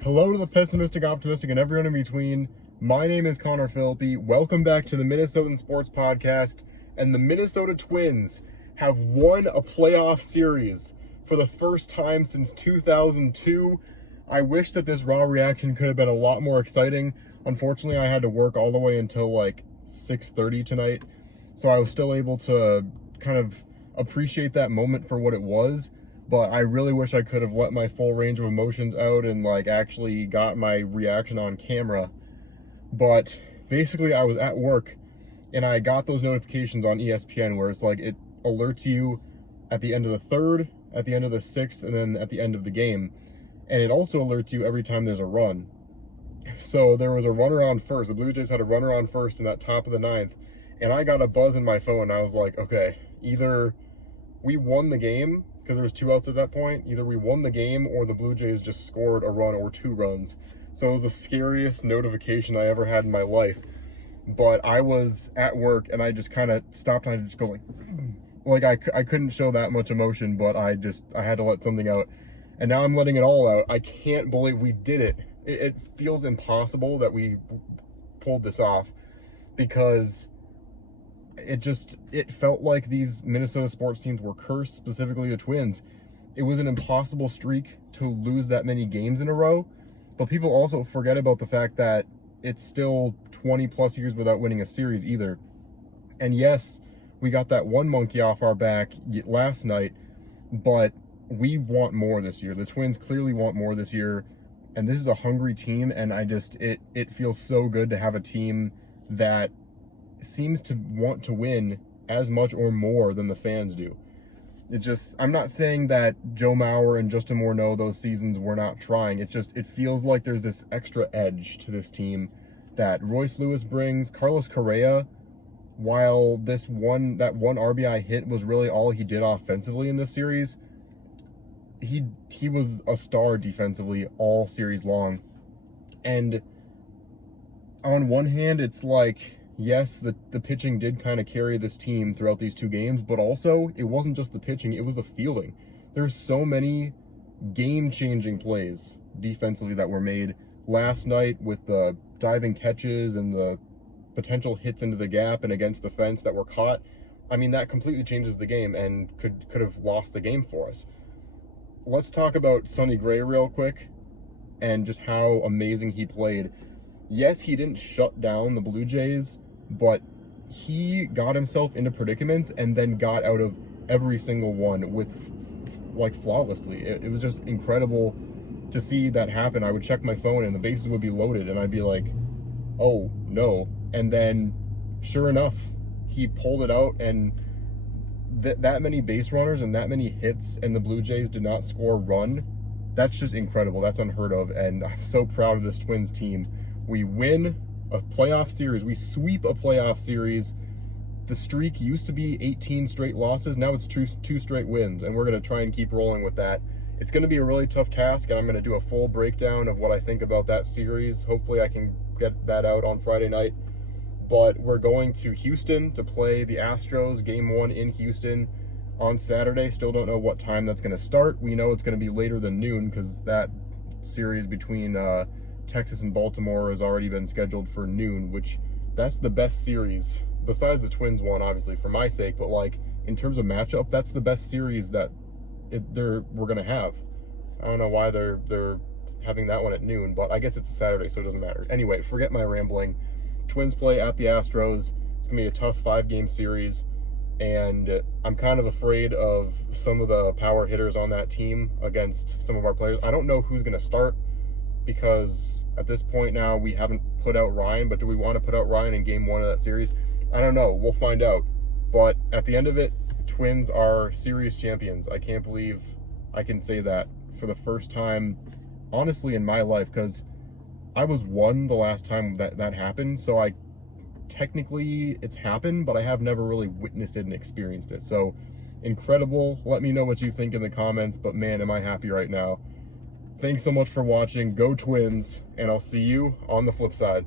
Hello to the pessimistic, optimistic, and everyone in between. My name is Connor Philippi. Welcome back to the Minnesotan Sports Podcast. And the Minnesota Twins have won a playoff series for the first time since 2002. I wish that this raw reaction could have been a lot more exciting. Unfortunately, I had to work all the way until like 6:30 tonight. So I was still able to kind of appreciate that moment for what it was. But I really wish I could have let my full range of emotions out and like actually got my reaction on camera. But basically I was at work and I got those notifications on ESPN where it's like it alerts you at the end of the third, at the end of the sixth, and then at the end of the game. And it also alerts you every time there's a run. So there was a runner on first. The Blue Jays had a runner on first in that top of the ninth. And I got a buzz in my phone and I was like, okay, either we won the game, because there was 2 outs at that point. Either we won the game or the Blue Jays just scored a run or 2 runs. So it was the scariest notification I ever had in my life. But I was at work and I just kind of stopped and I just go like I couldn't show that much emotion, but I had to let something out. And now I'm letting it all out. I can't believe we did it. It feels impossible that we pulled this off, because it felt like these Minnesota sports teams were cursed, specifically the Twins. It was an impossible streak to lose that many games in a row, but people also forget about the fact that it's still 20 plus years without winning a series either. And yes, we got that one monkey off our back last night, but we want more this year. The Twins clearly want more this year, and this is a hungry team, and it feels so good to have a team that seems to want to win as much or more than the fans do. I'm not saying that Joe Mauer and Justin Morneau those seasons were not trying. It feels like there's this extra edge to this team that Royce Lewis brings. Carlos Correa, while that one RBI hit was really all he did offensively in this series, he was a star defensively all series long. And on one hand, it's like, yes, the pitching did kind of carry this team throughout these 2 games, but also it wasn't just the pitching, it was the fielding. There's so many game-changing plays defensively that were made last night with the diving catches and the potential hits into the gap and against the fence that were caught. I mean, that completely changes the game and could have lost the game for us. Let's talk about Sonny Gray real quick and just how amazing he played. Yes, he didn't shut down the Blue Jays, but he got himself into predicaments and then got out of every single one with flawlessly. It was just incredible to see that happen. I would check my phone and the bases would be loaded and I'd be like, oh no. And then sure enough, he pulled it out, and that many base runners and that many hits and the Blue Jays did not score a run. That's just incredible. That's unheard of. And I'm so proud of this Twins team. We win a playoff series. We sweep a playoff series. The streak used to be 18 straight losses. Now it's two straight wins, and we're going to try and keep rolling with that. It's going to be a really tough task, and I'm going to do a full breakdown of what I think about that series. Hopefully I can get that out on Friday night. But we're going to Houston to play the Astros, Game 1 in Houston on Saturday. Still don't know what time that's going to start. We know it's going to be later than noon, because that series between Texas and Baltimore has already been scheduled for noon, which that's the best series besides the Twins one, obviously, for my sake, but like in terms of matchup, that's the best series that we're gonna have. I don't know why they're having that one at noon, but I guess it's a Saturday, so it doesn't matter. Anyway, forget my rambling. Twins play at the Astros. It's gonna be a tough 5-game series, and I'm kind of afraid of some of the power hitters on that team against some of our players. I don't know who's gonna start, because at this point now we haven't put out Ryan, but do we want to put out Ryan in Game 1 of that series? I don't know. We'll find out. But at the end of it, Twins are series champions. I can't believe I can say that for the first time, honestly, in my life, because I was 1 the last time that happened, so technically it's happened, but I have never really witnessed it and experienced it. So incredible. Let me know what you think in the comments, but man, am I happy right now. Thanks so much for watching. Go Twins, and I'll see you on the flip side.